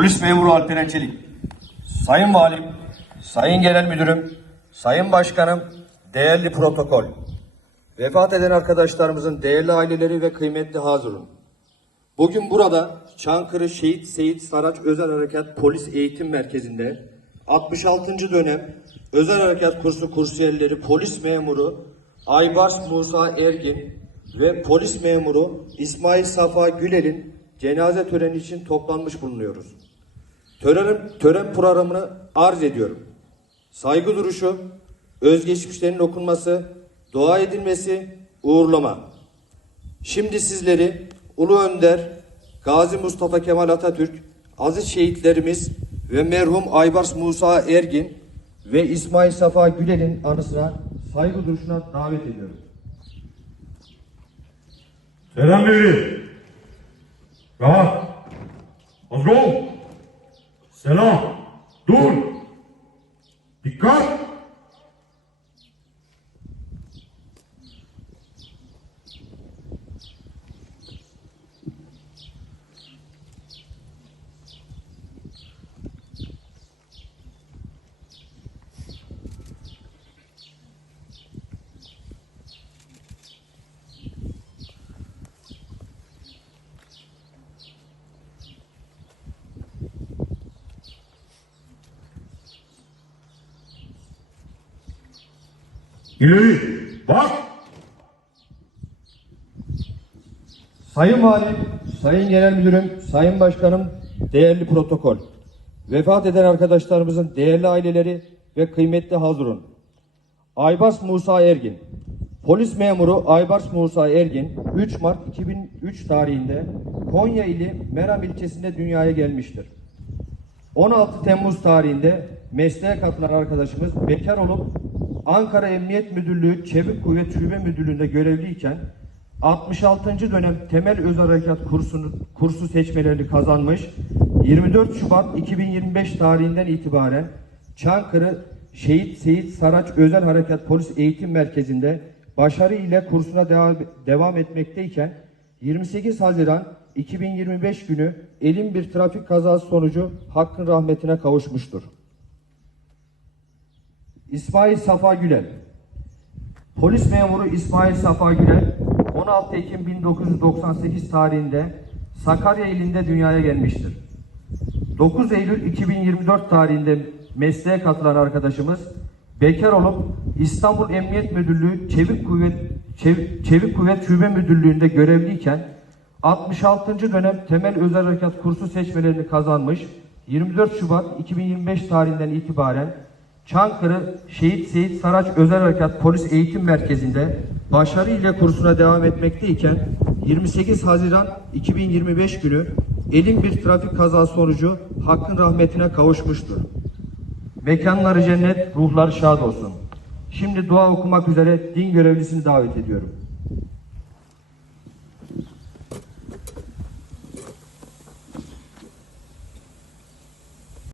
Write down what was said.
Polis memuru Alperen Çelik. Sayın Valim, Sayın Genel Müdürüm, Sayın Başkanım, değerli protokol. Vefat eden arkadaşlarımızın değerli aileleri ve kıymetli hazırın. Bugün burada Çankırı Şehit Seyit Saraç Özel Harekat Polis Eğitim Merkezi'nde 66. dönem Özel Harekat Kursu kursiyerleri polis memuru Aybars Musa Ergin ve polis memuru İsmail Safa Güler'in cenaze töreni için toplanmış bulunuyoruz. Törenin, tören programını arz ediyorum. Saygı duruşu, özgeçmişlerin okunması, dua edilmesi, uğurlama. Şimdi sizleri Ulu Önder, Gazi Mustafa Kemal Atatürk, aziz şehitlerimiz ve merhum Aybars Musa Ergin ve İsmail Safa Güler'in anısına saygı duruşuna davet ediyorum. Selam verin. Rahat. Hazır ol. Selam. Dur. İleri. Bak. Sayın Valim, Sayın Genel Müdürüm, Sayın Başkanım, değerli protokol. Vefat eden arkadaşlarımızın değerli aileleri ve kıymetli hazırın. Aybars Musa Ergin. Polis memuru Aybars Musa Ergin 3 Mart 2003 tarihinde Konya ili Meram ilçesinde dünyaya gelmiştir. 16 Temmuz tarihinde mesleğe katılan arkadaşımız bekar olup Ankara Emniyet Müdürlüğü Çevik Kuvvet Şube Müdürlüğü'nde görevliyken 66. dönem Temel Özel Harekat kursunu, kursu seçmelerini kazanmış. 24 Şubat 2025 tarihinden itibaren Çankırı Şehit Seyit Saraç Özel Harekat Polis Eğitim Merkezi'nde başarı ile kursuna devam, devam etmekteyken 28 Haziran 2025 günü elin bir trafik kazası sonucu hakkın rahmetine kavuşmuştur. İsmail Safa Güler Polis memuru İsmail Safa Güler 16 Ekim 1998 tarihinde Sakarya ilinde dünyaya gelmiştir. 9 Eylül 2024 tarihinde mesleğe katılan arkadaşımız bekar olup İstanbul Emniyet Müdürlüğü Çevik Kuvvet Çev- Çevik Kuvvet Şube Müdürlüğü'nde görevliyken 66. dönem Temel Özel Harekat kursu seçmelerini kazanmış. 24 Şubat 2025 tarihinden itibaren Çankırı Şehit Seyit Saraç Özel Harekat Polis Eğitim Merkezi'nde başarı ile kursuna devam etmekteyken 28 Haziran 2025 günü elin bir trafik kazası sonucu hakkın rahmetine kavuşmuştur. Mekanları cennet, ruhları şad olsun. Şimdi dua okumak üzere din görevlisini davet ediyorum.